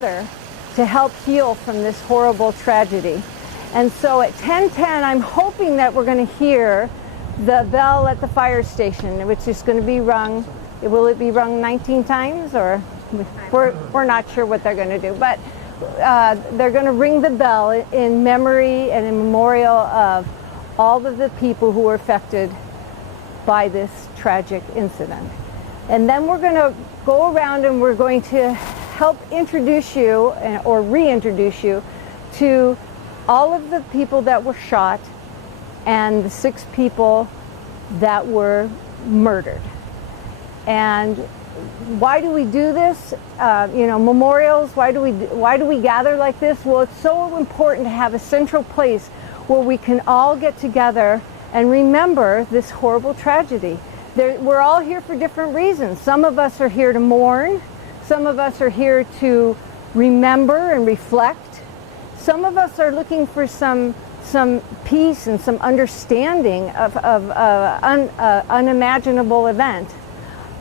to help heal from this horrible tragedy. And so at 10:10, I'm hoping that we're going to hear the bell at the fire station, which is going to be rung. Will it be rung 19 times, or we're not sure what they're going to do, but they're going to ring the bell in memory and in memorial of all of the people who were affected by this tragic incident. And then we're going to go around and we're going to help introduce you or reintroduce you to all of the people that were shot and the 6 people that were murdered. And why do we do this? Memorials, why do we gather like this? Well, it's so important to have a central place where we can all get together and remember this horrible tragedy. We're all here for different reasons. Some of us are here to mourn. Some of us are here to remember and reflect. Some of us are looking for some peace and some understanding of unimaginable event.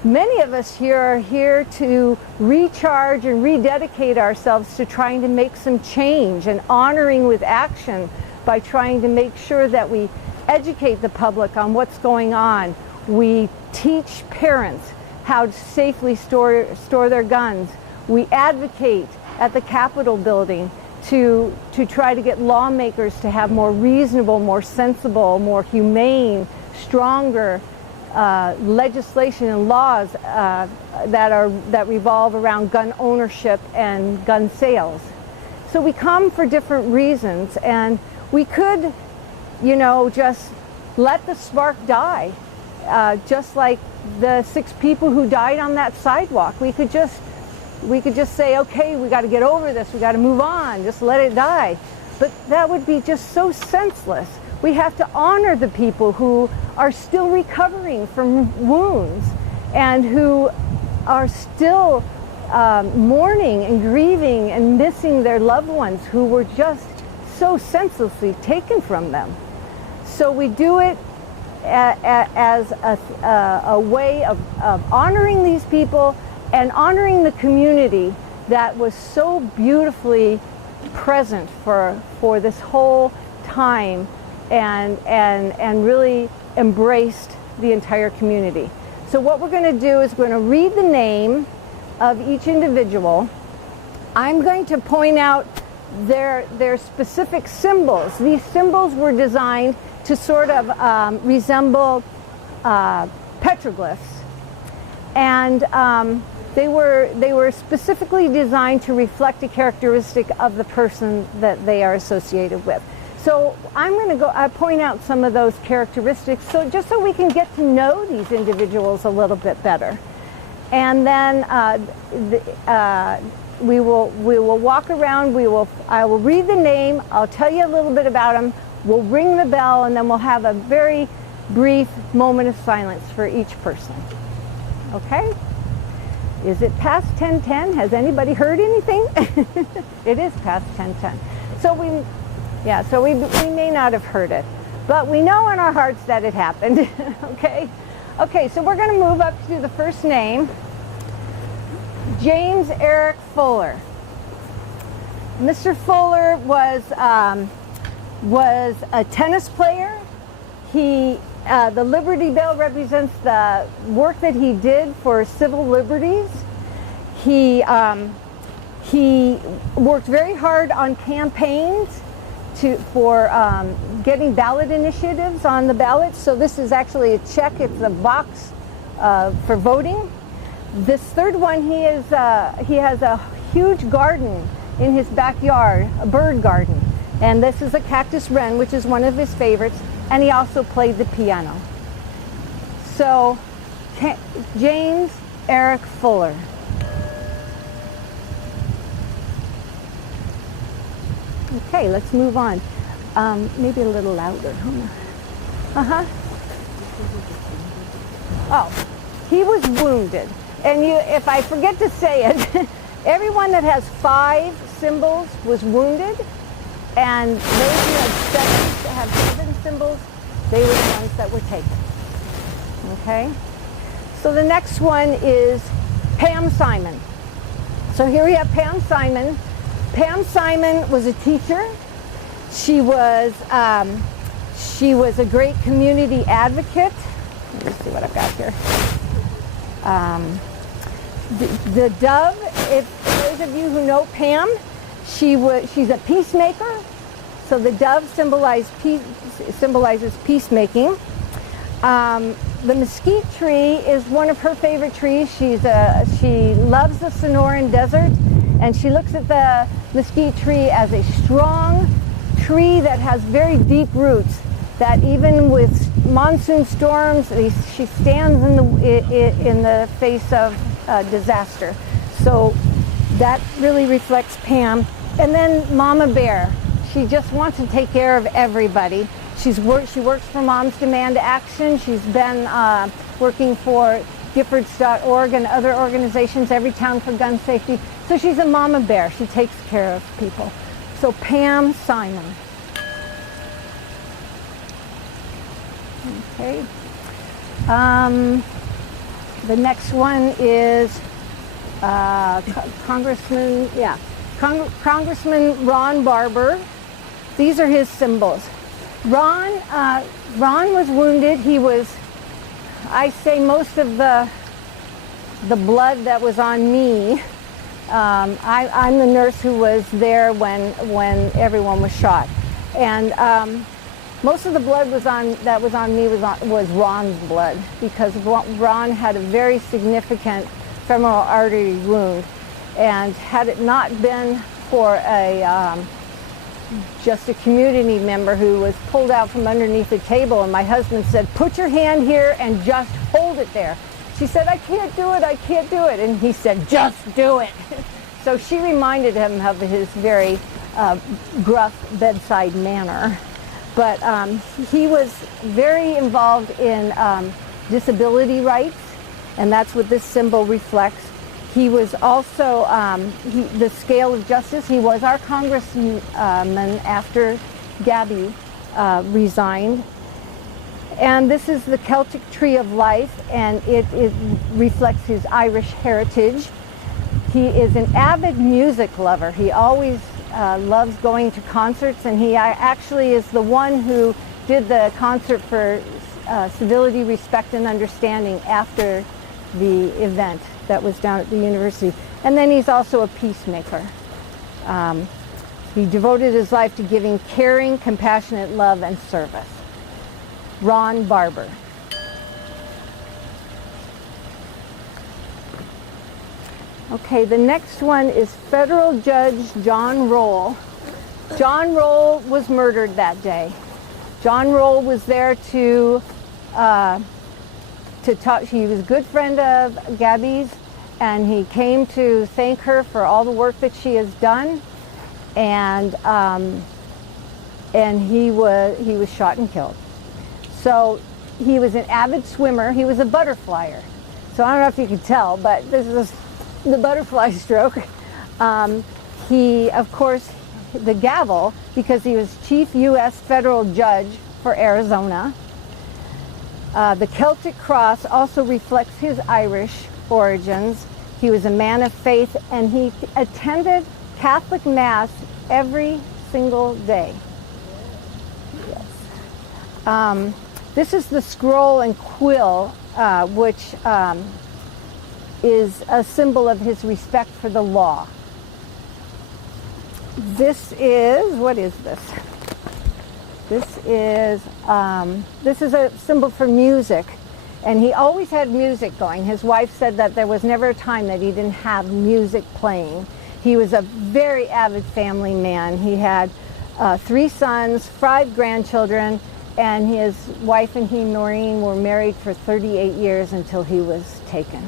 Many of us here are here to recharge and rededicate ourselves to trying to make some change and honoring with action by trying to make sure that we educate the public on what's going on. We teach parents how to safely store their guns. We advocate at the Capitol building to try to get lawmakers to have more reasonable, more sensible, more humane, stronger legislation and laws that revolve around gun ownership and gun sales. So we come for different reasons, and we could, just let the spark die. Just like the 6 people who died on that sidewalk. We could just say, okay, we got to get over this, we got to move on, just let it die. But that would be just so senseless. We have to honor the people who are still recovering from wounds and who are still mourning and grieving and missing their loved ones who were just so senselessly taken from them. So we do it as a way of honoring these people and honoring the community that was so beautifully present for this whole time and really embraced the entire community. So what we're going to do is we're going to read the name of each individual. I'm going to point out their specific symbols. These symbols were designed to sort of resemble petroglyphs, and they were specifically designed to reflect a characteristic of the person that they are associated with. So I'm going to point out some of those characteristics, just so we can get to know these individuals a little bit better, and then we will walk around. I will read the name. I'll tell you a little bit about them. We'll ring the bell, and then we'll have a very brief moment of silence for each person. Okay? Is it past 10:10? Has anybody heard anything? It is past 10:10. So we may not have heard it, but we know in our hearts that it happened. Okay? Okay, so we're going to move up to the first name, James Eric Fuller. Mr. Fuller was a tennis player. The Liberty Bell represents the work that he did for civil liberties. He worked very hard on campaigns for getting ballot initiatives on the ballot. So this is actually a check. It's a box for voting. This third one, he has a huge garden in his backyard, a bird garden. And this is a cactus wren, which is one of his favorites, and he also played the piano. So, James Eric Fuller. Okay, let's move on. Maybe a little louder. Uh-huh. Oh, he was wounded. And if I forget to say it, everyone that has 5 symbols was wounded. And those who have 7 symbols, they were the ones that were taken. Okay? So the next one is Pam Simon. So here we have Pam Simon. Pam Simon was a teacher. She was a great community advocate. Let me see what I've got here. The dove, if those of you who know Pam, she's a peacemaker. So the dove symbolizes peacemaking. The mesquite tree is one of her favorite trees. She loves the Sonoran Desert, and she looks at the mesquite tree as a strong tree that has very deep roots, that even with monsoon storms, she stands in the face of disaster. So that really reflects Pam. And then Mama Bear. She just wants to take care of everybody. She works for Moms Demand Action. She's been working for Giffords.org and other organizations, Every Town for Gun Safety. So she's a mama bear. She takes care of people. So Pam Simon. Okay. The next one is Congressman Ron Barber. These are his symbols. Ron was wounded. He was, I say, most of the blood that was on me. I'm the nurse who was there when everyone was shot, and most of the blood that was on me was Ron's blood, because Ron had a very significant femoral artery wound, and had it not been for just a community member who was pulled out from underneath the table, and my husband said, "Put your hand here and just hold it there." She said, "I can't do it, I can't do it." And he said, "Just do it." So she reminded him of his very gruff bedside manner. But he was very involved in disability rights, and that's what this symbol reflects. He was also the scale of justice. He was our congressman after Gabby resigned. And this is the Celtic Tree of Life, and it reflects his Irish heritage. He is an avid music lover. He always loves going to concerts, and he actually is the one who did the concert for Civility, Respect, and Understanding after the event that was down at the university. And then he's also a peacemaker. He devoted his life to giving caring, compassionate love and service. Ron Barber. Okay, the next one is Federal Judge John Roll. John Roll was murdered that day. John Roll was there to talk. He was a good friend of Gabby's, and he came to thank her for all the work that she has done. And he was shot and killed. So he was an avid swimmer. He was a butterflyer. So I don't know if you can tell, but this is the butterfly stroke. He, of course, the gavel, because he was Chief U.S. Federal Judge for Arizona. The Celtic Cross also reflects his Irish origins. He was a man of faith, and he attended Catholic Mass every single day. Yes. This is the scroll and quill, which is a symbol of his respect for the law. This is, what is this? This is a symbol for music, and he always had music going. His wife said that there was never a time that he didn't have music playing. He was a very avid family man. He had 3 sons, 5 grandchildren, and his wife and he, Noreen, were married for 38 years until he was taken.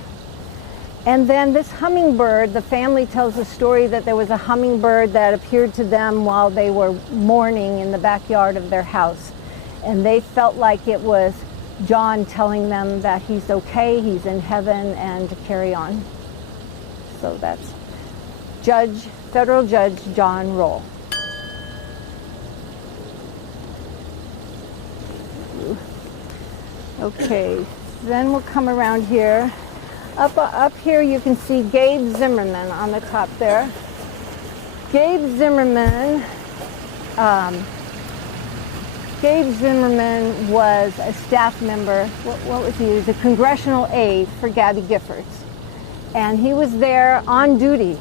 And then this hummingbird, the family tells a story that there was a hummingbird that appeared to them while they were mourning in the backyard of their house. And they felt like it was John telling them that he's okay, he's in heaven, and to carry on. So that's Federal Judge John Roll. Okay, then we'll come around here. Up here you can see Gabe Zimmerman on the top there. Gabe Zimmerman was a staff member. What was he? He was a congressional aide for Gabby Giffords. And he was there on duty,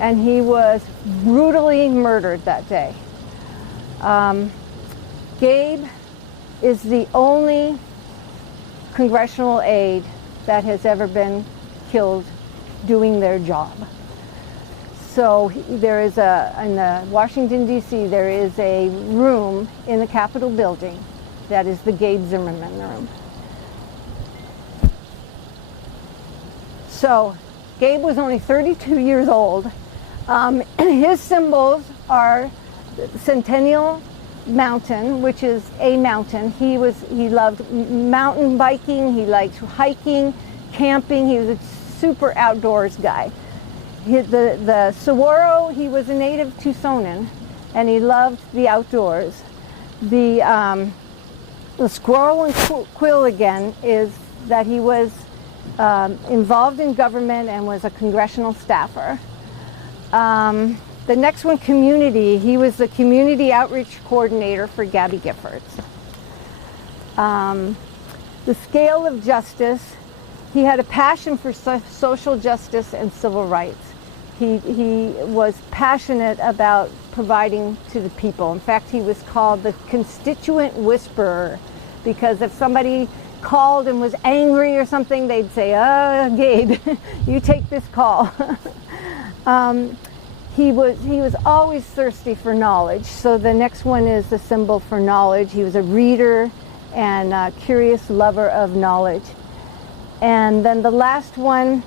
and he was brutally murdered that day. Gabe is the only congressional aide that has ever been killed doing their job. So there is in Washington, D.C., there is a room in the Capitol building that is the Gabe Zimmerman room. So Gabe was only 32 years old. His symbols are Centennial Mountain, which is a mountain. He loved mountain biking. He liked hiking, camping. He was a super outdoors guy. The saguaro, he was a native Tucsonan, and he loved the outdoors. The squirrel and quill again is that he was involved in government and was a congressional staffer. The next one, community. He was the community outreach coordinator for Gabby Giffords. The scale of justice. He had a passion for social justice and civil rights. He was passionate about providing to the people. In fact, he was called the constituent whisperer, because if somebody called and was angry or something, they'd say, Gabe, you take this call. He was always thirsty for knowledge. So the next one is the symbol for knowledge. He was a reader and a curious lover of knowledge. And then the last one,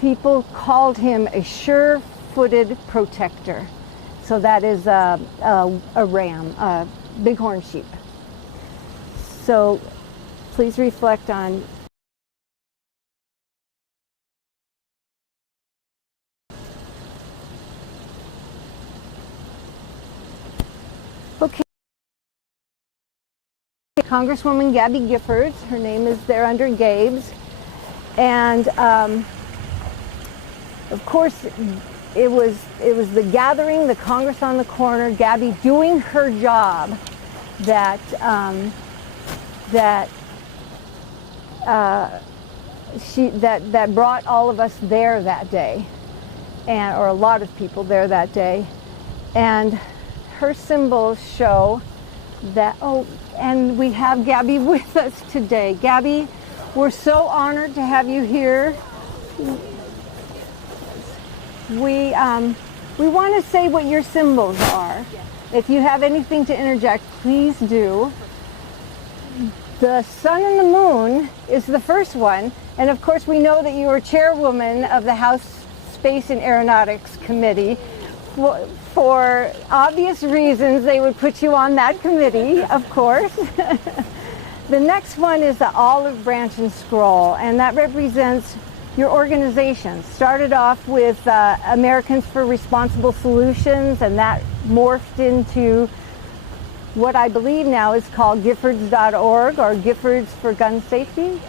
people called him a sure-footed protector. So that is a ram, a bighorn sheep. So please reflect on Congresswoman Gabby Giffords. Her name is there under Gabe's. And of course, it was the gathering, the Congress on the corner, Gabby doing her job that brought all of us there that day, or a lot of people there that day. And her symbols show that, and we have Gabby with us today. Gabby, we're so honored to have you here. We want to say what your symbols are. If you have anything to interject, please do. The sun and the moon is the first one. And of course, we know that you are chairwoman of the House Space and Aeronautics Committee. For obvious reasons, they would put you on that committee, of course. The next one is the olive branch and scroll, and that represents your organization. Started off with Americans for Responsible Solutions, and that morphed into what I believe now is called Giffords.org, or Giffords for Gun Safety.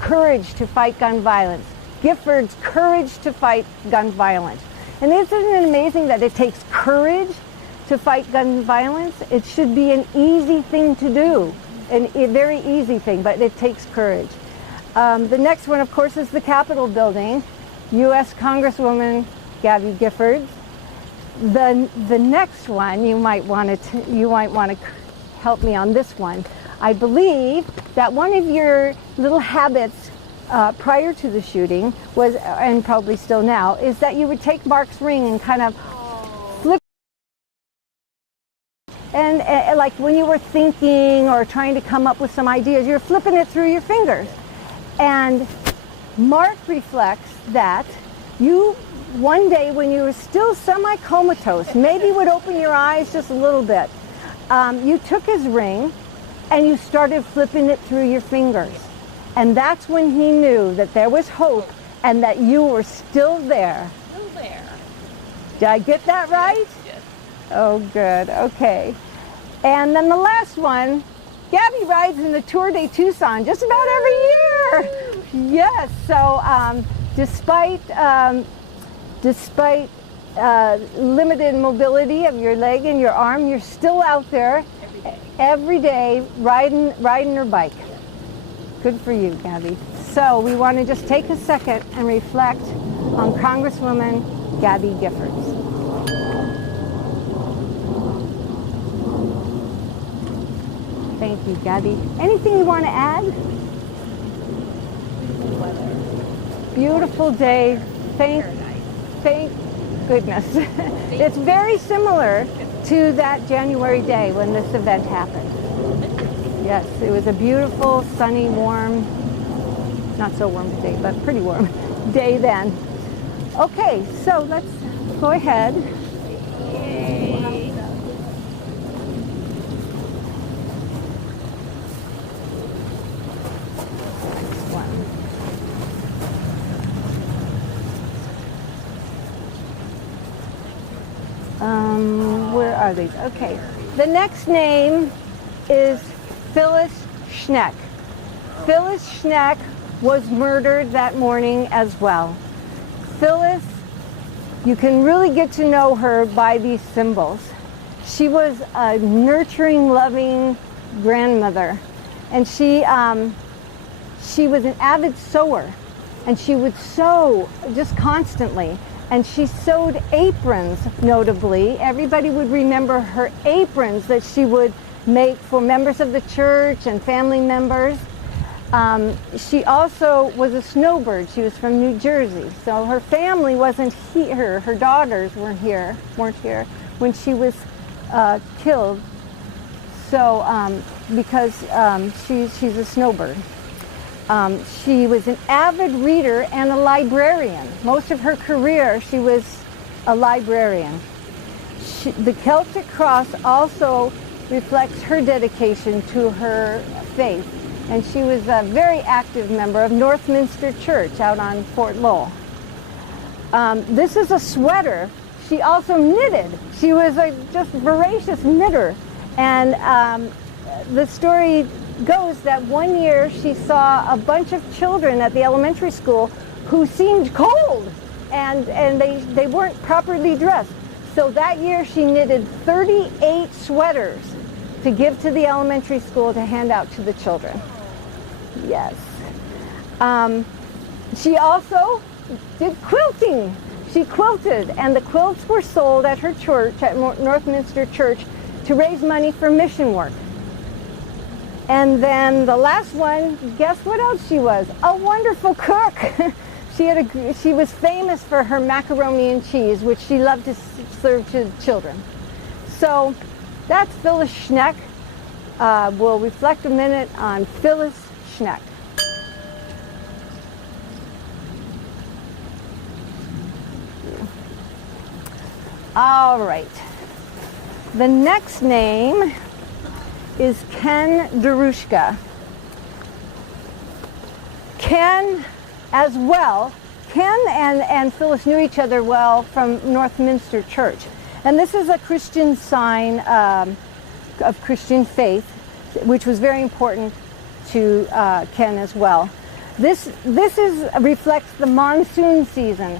Courage to Fight Gun Violence. Giffords, Courage to Fight Gun Violence. And isn't it amazing that it takes courage to fight gun violence? It should be an easy thing to do, a very easy thing, but it takes courage. The next one, of course, is the Capitol building, U.S. Congresswoman Gabby Giffords. The next one, you might want to help me on this one. I believe that one of your little habits prior to the shooting was, and probably still now, is that you would take Mark's ring and kind of flip, and like when you were thinking or trying to come up with some ideas, you're flipping it through your fingers. And Mark reflects that you, one day when you were still semi-comatose, maybe would open your eyes just a little bit, you took his ring and you started flipping it through your fingers. And that's when he knew that there was hope and that you were still there. Still there. Did I get that right? Yes. Oh, good. Okay. And then the last one, Gabby rides in the Tour de Tucson just about every year. Yes. So despite limited mobility of your leg and your arm, you're still out there every day riding your bike. Good for you, Gabby. So we want to just take a second and reflect on Congresswoman Gabby Giffords. Thank you, Gabby. Anything you want to add? Beautiful day. Thank goodness. It's very similar to that January day when this event happened. Yes, it was a beautiful, sunny, warm, not so warm today, but pretty warm day then. Okay, so let's go ahead. Where are these? Okay. The next name is Phyllis Schneck. Phyllis Schneck was murdered that morning as well. Phyllis, you can really get to know her by these symbols. She was a nurturing, loving grandmother, and she was an avid sewer, and she would sew just constantly. And she sewed aprons, notably. Everybody would remember her aprons that she would make for members of the church and family members. She also was a snowbird. She was from New Jersey. So her family wasn't here. Her daughters weren't here when she was killed. So because she's a snowbird. She was an avid reader and a librarian. Most of her career, she was a librarian. The Celtic Cross also reflects her dedication to her faith. And she was a very active member of Northminster Church out on Fort Lowell. This is a sweater. She also knitted. She was a just voracious knitter. And the story goes that one year she saw a bunch of children at the elementary school who seemed cold and they weren't properly dressed. So that year she knitted 38 sweaters to give to the elementary school to hand out to the children. Yes. She also did quilting. She quilted, and the quilts were sold at her church, at Northminster Church, to raise money for mission work. And then the last one, guess what else she was? A wonderful cook. She was famous for her macaroni and cheese, which she loved to serve to children. So that's Phyllis Schneck. We'll reflect a minute on Phyllis Schneck. All right. The next name is Ken Darushka. Ken as well. Ken and Phyllis knew each other well from Northminster Church. And this is a Christian sign of Christian faith, which was very important to Ken as well. This reflects the monsoon season.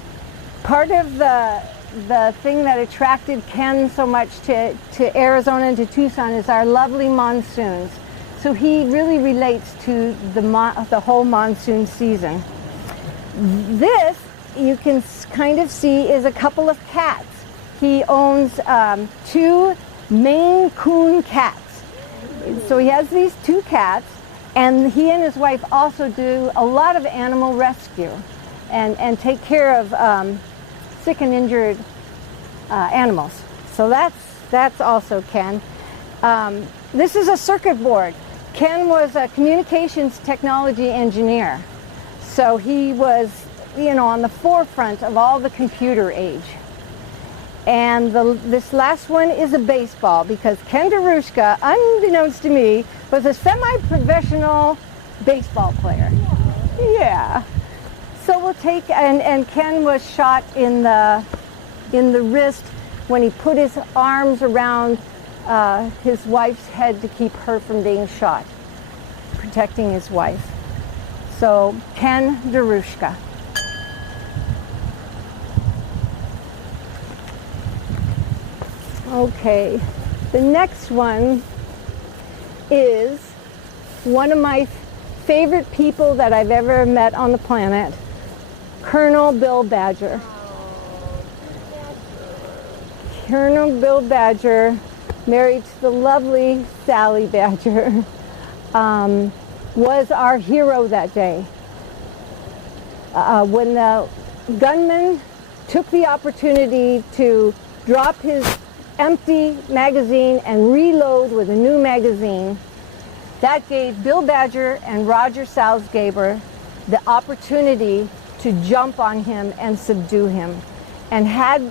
Part of the thing that attracted Ken so much to Arizona and to Tucson is our lovely monsoons. So he really relates to the whole monsoon season. This, you can kind of see, is a couple of cats. He owns 2 Maine Coon cats. So he has these 2 cats, and he and his wife also do a lot of animal rescue and take care of sick and injured animals. So that's also Ken. This is a circuit board. Ken was a communications technology engineer. So he was, on the forefront of all the computer age. And this last one is a baseball, because Ken Darushka, unbeknownst to me, was a semi-professional baseball player. Yeah. So we'll take, and Ken was shot in the wrist when he put his arms around his wife's head to keep her from being shot, protecting his wife. So Ken Darushka. Okay, the next one is one of my favorite people that I've ever met on the planet, Colonel Bill Badger. Colonel Bill Badger, married to the lovely Sally Badger, was our hero that day. When the gunman took the opportunity to drop his empty magazine and reload with a new magazine, that gave Bill Badger and Roger Salzgeber the opportunity to jump on him and subdue him. And had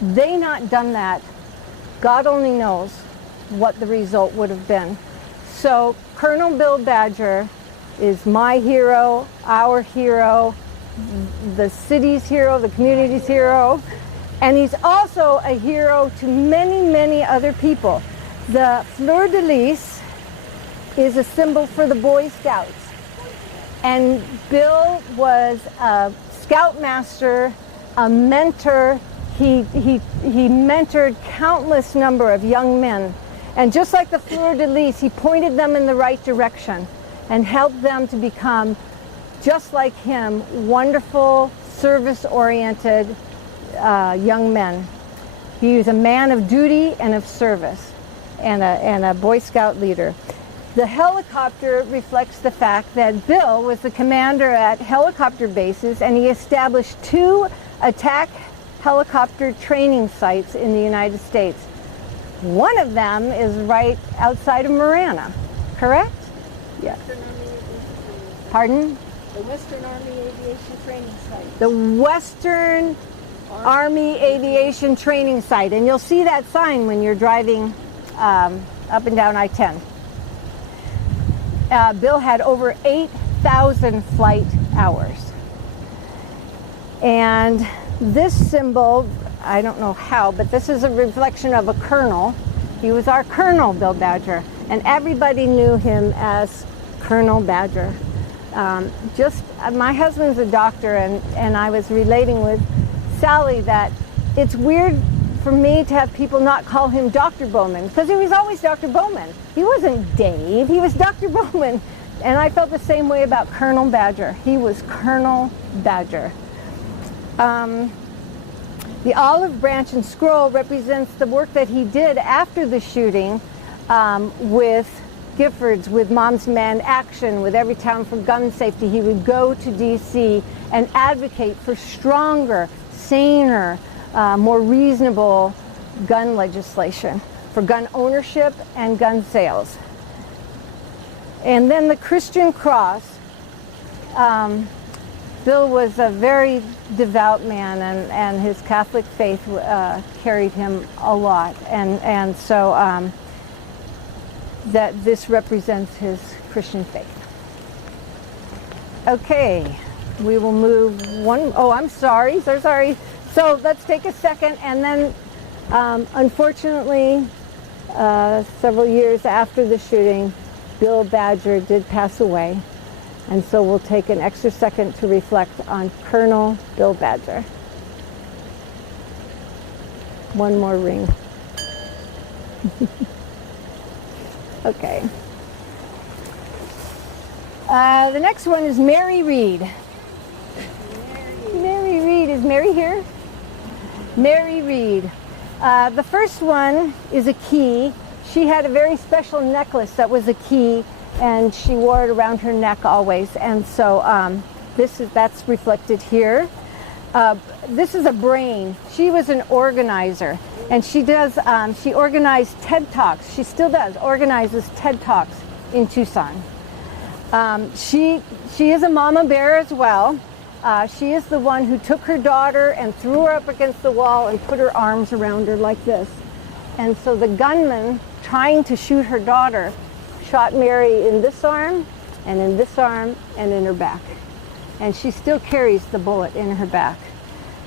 they not done that, God only knows what the result would have been. So Colonel Bill Badger is my hero, our hero, the city's hero, the community's hero, and he's also a hero to many, many other people. The fleur de lis is a symbol for the Boy Scouts. And Bill was a scoutmaster, a mentor. He mentored countless number of young men. And just like the fleur de lis, he pointed them in the right direction and helped them to become, just like him, wonderful, service-oriented young men. He was a man of duty and of service, and a Boy Scout leader. The helicopter reflects the fact that Bill was the commander at helicopter bases, and he established 2 attack helicopter training sites in the United States. One of them is right outside of Marana, correct? Yes. Pardon? The Western Army Aviation Training Site. The Western Army Aviation Training Site, and you'll see that sign when you're driving up and down I-10. Bill had over 8,000 flight hours. And this symbol, I don't know how, but this is a reflection of a colonel. He was our Colonel, Bill Badger, and everybody knew him as Colonel Badger. My husband's a doctor, and I was relating with Sally that it's weird for me to have people not call him Dr. Bowman, because he was always Dr. Bowman. He wasn't Dave, he was Dr. Bowman. And I felt the same way about Colonel Badger. He was Colonel Badger. The olive branch and scroll represents the work that he did after the shooting with Giffords, with Moms Demand Action, with Everytown for Gun Safety. He would go to D.C. and advocate for stronger, saner, more reasonable gun legislation for gun ownership and gun sales. And then the Christian cross. Bill was a very devout man, and his Catholic faith carried him a lot. And so that this represents his Christian faith. Okay, we will move one. Oh, I'm sorry, so sorry. So let's take a second, and then unfortunately, several years after the shooting, Bill Badger did pass away. And so we'll take an extra second to reflect on Colonel Bill Badger. One more ring. Okay. The next one is Mary Read. Mary Read. Is Mary here? Mary Read. The first one is a key. She had a very special necklace that was a key, and she wore it around her neck always. And so that's reflected here. This is a brain. She was an organizer, and she organized TED Talks. She still does, organizes TED Talks in Tucson. She is a mama bear as well. She is the one who took her daughter and threw her up against the wall and put her arms around her like this. And so the gunman, trying to shoot her daughter, shot Mary in this arm, and in this arm, and in her back. And she still carries the bullet in her back.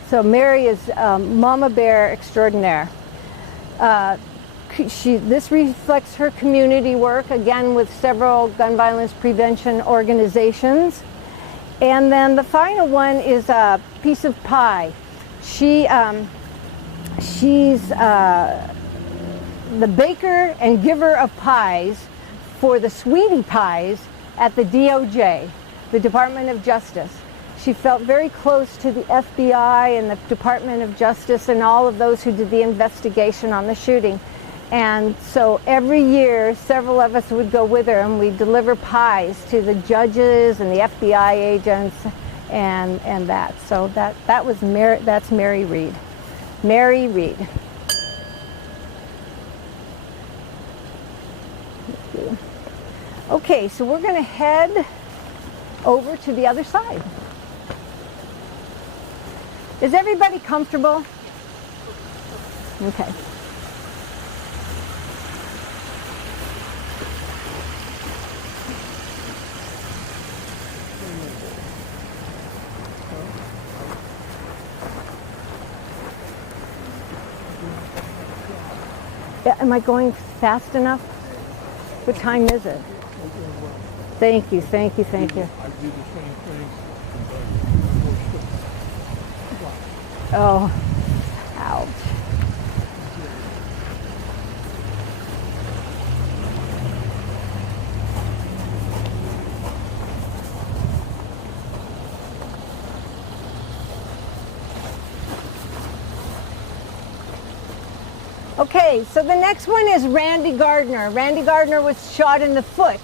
So Mary is mama bear extraordinaire. This reflects her community work, again with several gun violence prevention organizations. And then the final one is a piece of pie. She's the baker and giver of pies for the sweetie pies at the DOJ, the Department of Justice. She felt very close to the FBI and the Department of Justice and all of those who did the investigation on the shooting. And so every year, several of us would go with her, and we'd deliver pies to the judges and the FBI agents and that. So that's Mary Read. Mary Read. Okay, so we're going to head over to the other side. Is everybody comfortable? Okay. Am I going fast enough? What time is it? Thank you, thank you, thank you. I do the same thing. Oh, ouch. Okay, so the next one is Randy Gardner. Randy Gardner was shot in the foot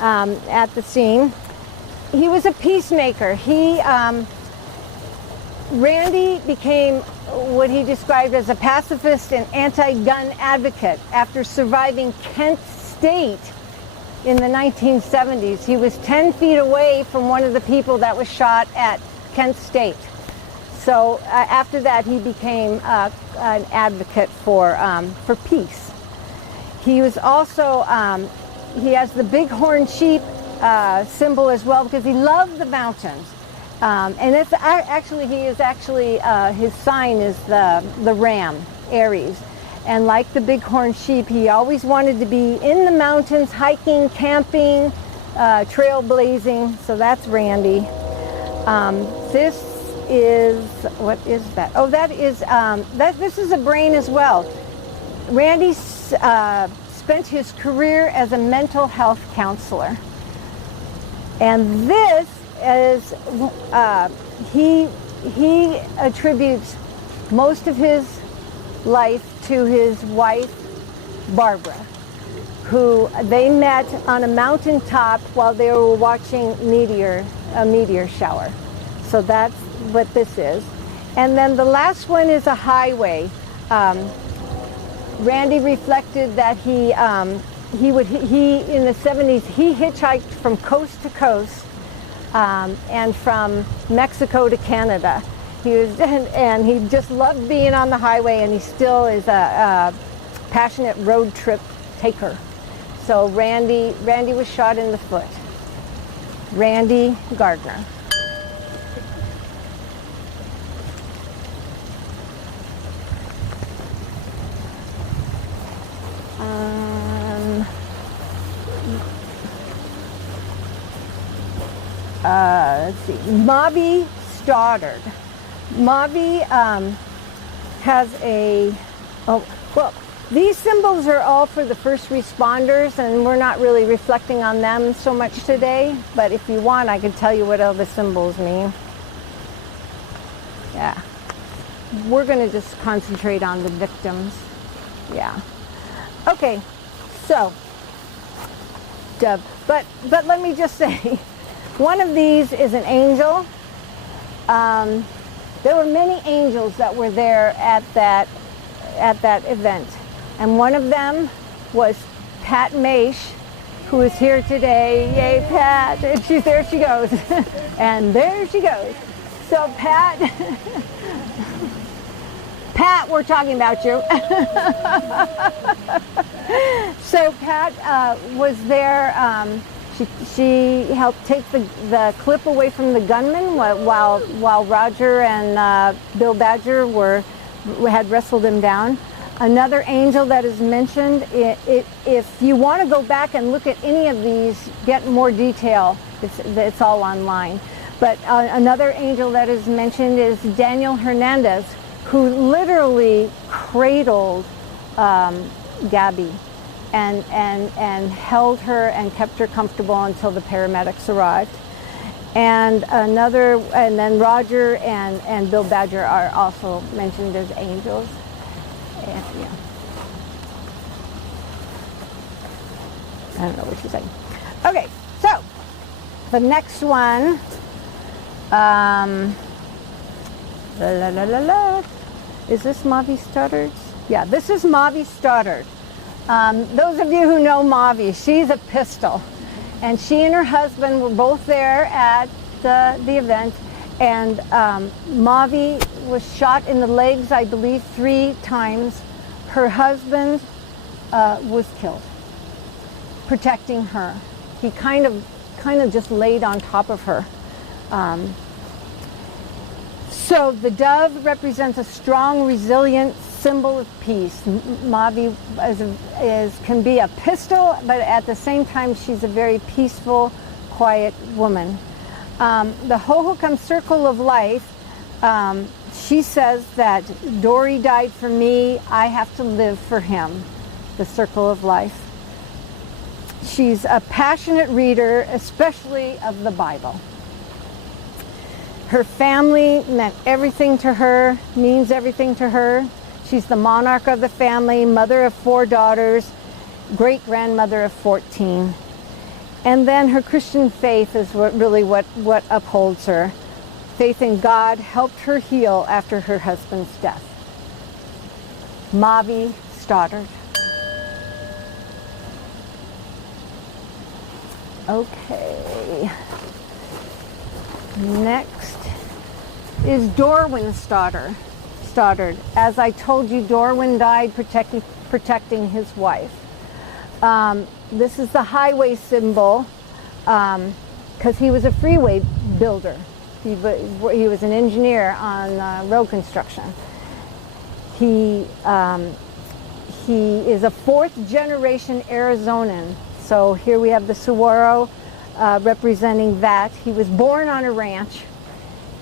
at the scene. He was a peacemaker. Randy became what he described as a pacifist and anti-gun advocate after surviving Kent State in the 1970s. He was 10 feet away from one of the people that was shot at Kent State. So after that, he became an advocate for peace. He was also, he has the bighorn sheep symbol as well because he loved the mountains. And it's actually, his sign is the ram, Aries. And like the bighorn sheep, he always wanted to be in the mountains, hiking, camping, trailblazing. So that's Randy. This is, what is that? Oh, this is a brain as well. Randy spent his career as a mental health counselor. And this is, he attributes most of his life to his wife, Barbara, who they met on a mountaintop while they were watching a meteor shower. So that's what this is. And then the last one is a highway. Randy reflected that he in the 70s, he hitchhiked from coast to coast and from Mexico to Canada. And he just loved being on the highway, and he still is a passionate road trip taker. So Randy was shot in the foot. Randy Gardner. Let's see, Mavi Stoddard. Mavi has these symbols are all for the first responders, and we're not really reflecting on them so much today, but if you want, I can tell you what all the symbols mean. Yeah. We're going to just concentrate on the victims. Yeah. Okay, so, but let me just say, one of these is an angel. There were many angels that were there at that event, and one of them was Pat Maish, who is here today. Yay, Pat! And there she goes, and there she goes. So Pat, we're talking about you. So Pat was there. She helped take the clip away from the gunman while Roger and Bill Badger had wrestled him down. Another angel that is mentioned, if you want to go back and look at any of these, get more detail, it's all online. But another angel that is mentioned is Daniel Hernandez, who literally cradled Gabby and held her and kept her comfortable until the paramedics arrived. And then Roger and Bill Badger are also mentioned as angels. And, yeah. I don't know what she's saying. Okay, so the next one, is this Mavi Stoddard? Yeah, this is Mavi Stoddard. Those of you who know Mavi, she's a pistol. And she and her husband were both there at the event. And Mavi was shot in the legs, I believe, 3 times. Her husband was killed, protecting her. He kind of just laid on top of her. So the dove represents a strong, resilient symbol of peace. Mavi can be a pistol, but at the same time, she's a very peaceful, quiet woman. The Hohokam Circle of Life, she says that Dory died for me, I have to live for him, the Circle of Life. She's a passionate reader, especially of the Bible. Her family meant everything to her, means everything to her. She's the monarch of the family, mother of 4 daughters, great-grandmother of 14. And then her Christian faith is what upholds her. Faith in God helped her heal after her husband's death. Mavi Stoddard. Okay. Next is Dorwin Stoddard. As I told you, Dorwin died protecting his wife. This is the highway symbol because he was a freeway builder. He was an engineer on road construction. He is a 4th generation Arizonan. So here we have the saguaro representing that. He was born on a ranch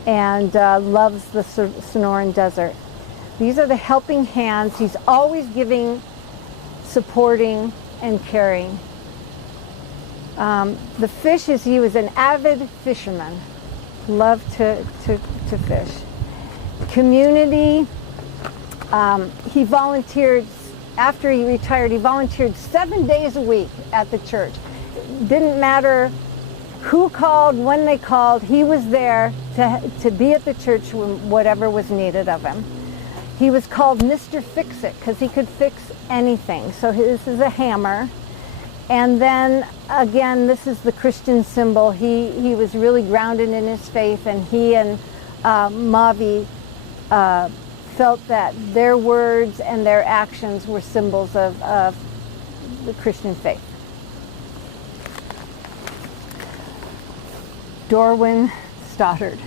and loves the Sonoran Desert. These are the helping hands. He's always giving, supporting, and caring. The fish he was an avid fisherman. Loved to fish. Community, he volunteered, after he retired, he volunteered 7 days a week at the church. Didn't matter who called, when they called, he was there to be at the church when whatever was needed of him. He was called Mr. Fix-It because he could fix anything. So this is a hammer. And then again, this is the Christian symbol. He was really grounded in his faith, and he and Mavi felt that their words and their actions were symbols of the Christian faith. Dorwin Stoddard.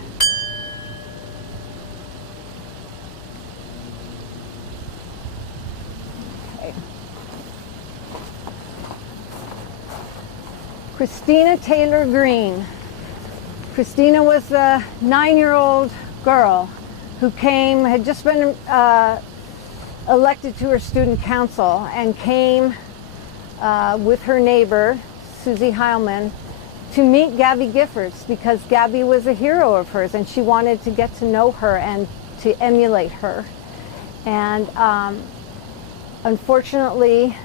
Okay. Christina Taylor Green. Christina was a 9-year-old girl who had just been elected to her student council and came with her neighbor, Susie Heilman, to meet Gabby Giffords because Gabby was a hero of hers and she wanted to get to know her and to emulate her. And unfortunately,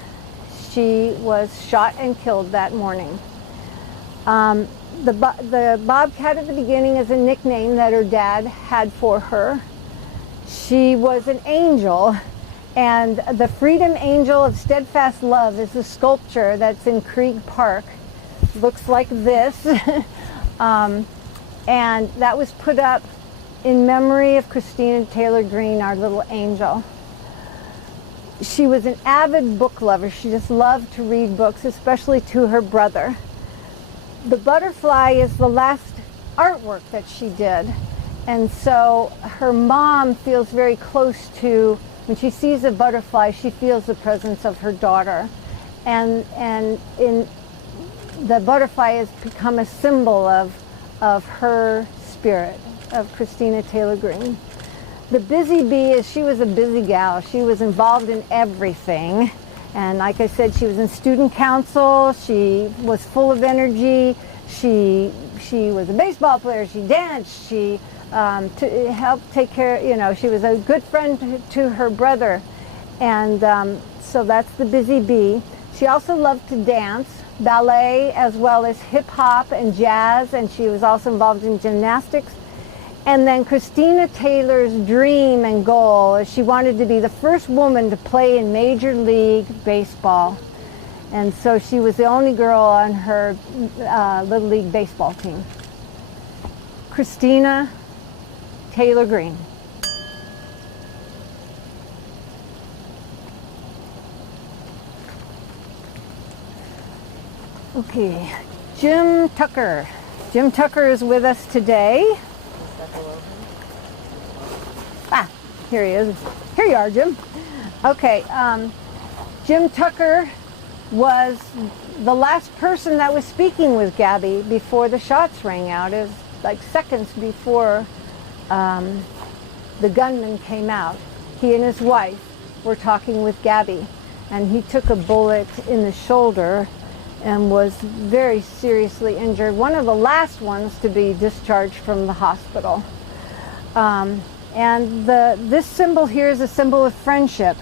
she was shot and killed that morning. The Bobcat at the beginning is a nickname that her dad had for her. She was an angel, and the Freedom Angel of Steadfast Love is a sculpture that's in Krieg Park. Looks like this. And that was put up in memory of Christina Taylor Green, our little angel. She was an avid book lover. She just loved to read books, especially to her brother. The butterfly is the last artwork that she did. And so her mom feels very close to When she sees a butterfly, she feels the presence of her daughter. And in the butterfly has become a symbol of her spirit, of Christina Taylor Green. The busy bee is she was a busy gal. She was involved in everything. And like I said, she was in student council. She was full of energy. She was a baseball player. She danced. She helped take care, she was a good friend to her brother. And so that's the busy bee. She also loved to dance, ballet, as well as hip hop and jazz. And she was also involved in gymnastics. And then Christina Taylor's dream and goal is she wanted to be the first woman to play in Major League Baseball. And so she was the only girl on her Little League baseball team. Christina Taylor Green. Okay, Jim Tucker. Jim Tucker is with us today. Here he is. Here you are, Jim. Okay, Jim Tucker was the last person that was speaking with Gabby before the shots rang out. It was like seconds before the gunman came out. He and his wife were talking with Gabby, and he took a bullet in the shoulder and was very seriously injured. One of the last ones to be discharged from the hospital. And this symbol here is a symbol of friendship.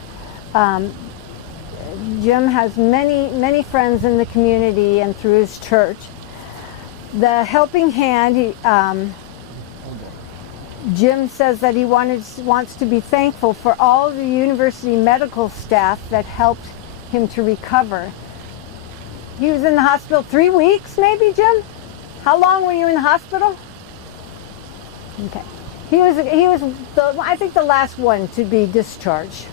Jim has many friends in the community and through his church. The helping hand, Jim says that he wants to be thankful for all the university medical staff that helped him to recover. He was in the hospital 3 weeks, maybe, Jim? How long were you in the hospital? Okay. He was I think the last one to be discharged.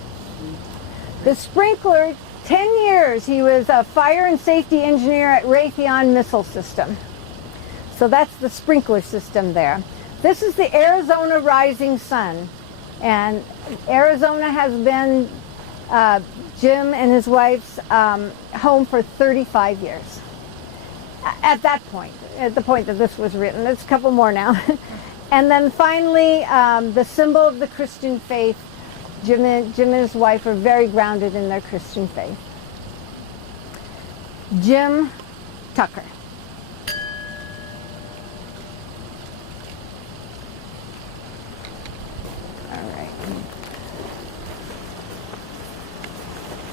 The sprinkler, 10 years, he was a fire and safety engineer at Raytheon Missile System. So that's the sprinkler system there. This is the Arizona Rising Sun. And Arizona has been Jim and his wife's home for 35 years. At that point, at the point that this was written. There's a couple more now. And then finally, the symbol of the Christian faith. Jim and his wife are very grounded in their Christian faith. Jim Tucker. All right.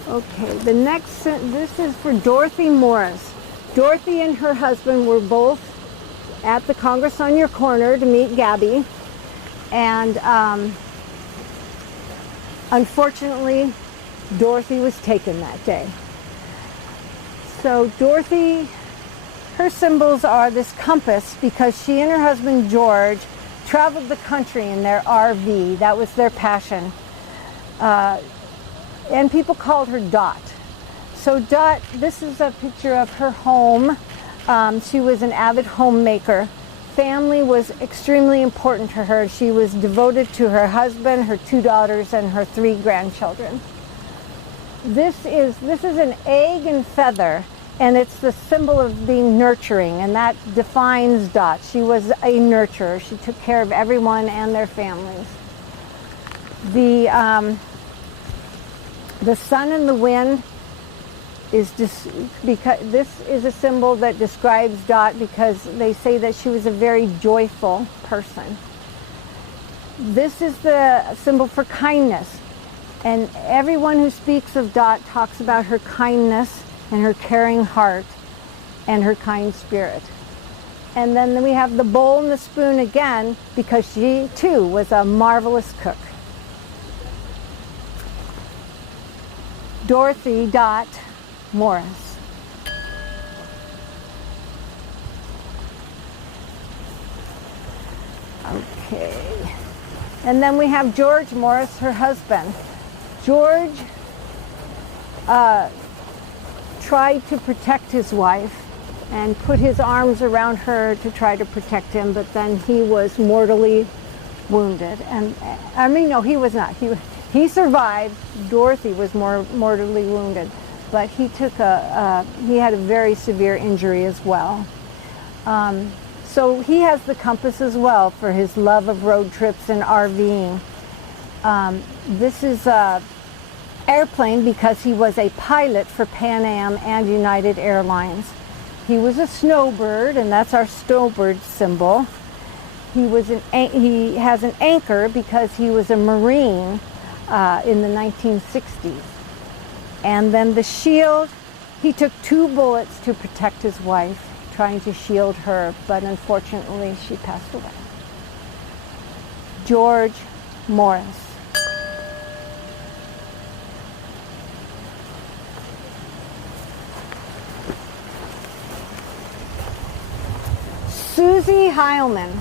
Okay, the next, this is for Dorothy Morris. Dorothy and her husband were both at the Congress on Your Corner to meet Gabby, and unfortunately Dorothy was taken that day. So Dorothy, her symbols are this compass because she and her husband George traveled the country in their RV. That was their passion, and people called her Dot. So Dot, this is a picture of her home. She was an avid homemaker. Family was extremely important to her. She was devoted to her husband, her 2 daughters, and her 3 grandchildren. This is an egg and feather, and it's the symbol of being nurturing, and that defines Dot. She was a nurturer. She took care of everyone and their families. The sun and the wind is just because this is a symbol that describes Dot because they say that she was a very joyful person. This is the symbol for kindness, and everyone who speaks of Dot talks about her kindness and her caring heart and her kind spirit. And then we have the bowl and the spoon again because she too was a marvelous cook. Dorothy Dot Morris. Okay. And then we have George Morris, her husband. George tried to protect his wife and put his arms around her to try to protect him, but then he was mortally wounded. And I mean, no, he was not. He survived. Dorothy was more mortally wounded, but he had a very severe injury as well. So he has the compass as well for his love of road trips and RVing. This is an airplane because he was a pilot for Pan Am and United Airlines. He was a snowbird, and that's our snowbird symbol. He has an anchor because he was a Marine in the 1960s. And then the shield, he took 2 bullets to protect his wife, trying to shield her, but unfortunately she passed away. George Morris. Susie Heilman.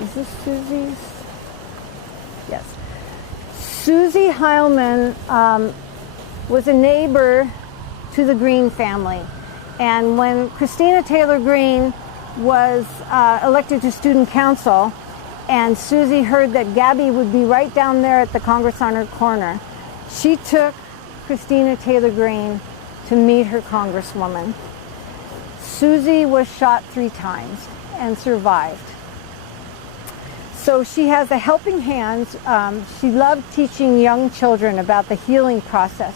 Is this Susie's? Yes. Susie Heilman was a neighbor to the Green family. And when Christina Taylor Greene was elected to student council, and Susie heard that Gabby would be right down there at the Congress on her corner, she took Christina Taylor Greene to meet her congresswoman. Susie was shot 3 times and survived. So she has a helping hand. She loved teaching young children about the healing process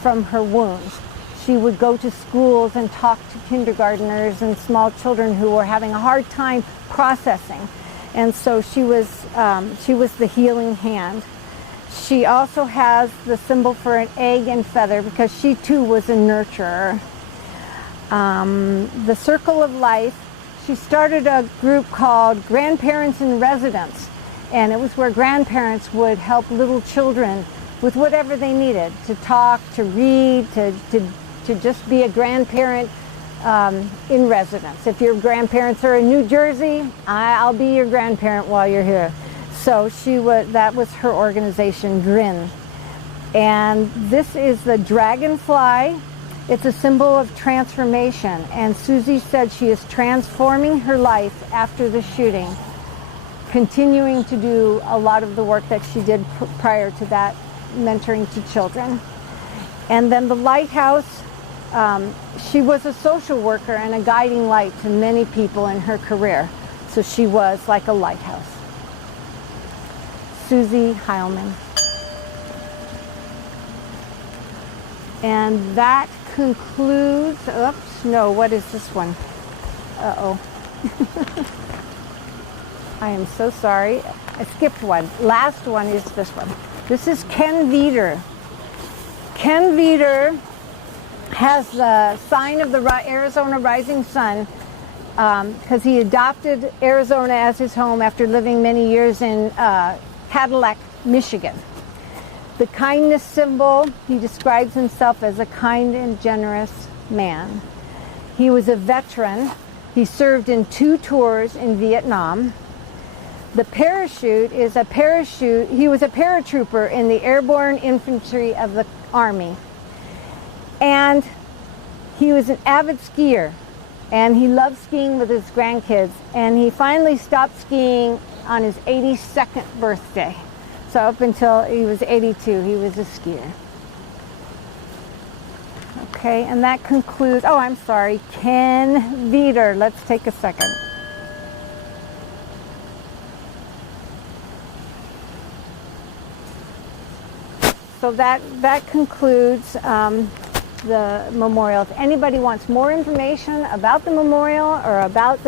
from her wounds. She would go to schools and talk to kindergartners and small children who were having a hard time processing. And so she was the healing hand. She also has the symbol for an egg and feather because she too was a nurturer. The Circle of Life, she started a group called Grandparents in Residence, and it was where grandparents would help little children with whatever they needed, to talk, to read, to just be a grandparent in residence. If your grandparents are in New Jersey, I'll be your grandparent while you're here. So that was her organization, GRIN. And this is the dragonfly. It's a symbol of transformation, and Susie said she is transforming her life after the shooting, continuing to do a lot of the work that she did prior to that, mentoring to children. And then the lighthouse, she was a social worker and a guiding light to many people in her career, so she was like a lighthouse. Susie Heilman. And that concludes, oops, no, what is this one? Uh-oh. I am so sorry. I skipped one. Last one is this one. This is Ken Veeder. Ken Veeder has the sign of the Arizona Rising Sun because he adopted Arizona as his home after living many years in Cadillac, Michigan. The kindness symbol, he describes himself as a kind and generous man. He was a veteran. He served in 2 tours in Vietnam. The parachute is a parachute. He was a paratrooper in the Airborne Infantry of the Army. And he was an avid skier. And he loved skiing with his grandkids. And he finally stopped skiing on his 82nd birthday. So up until he was 82, he was a skier. Okay, and that concludes, oh, I'm sorry, Ken Veeder. Let's take a second. So that concludes the memorial. If anybody wants more information about the memorial or about the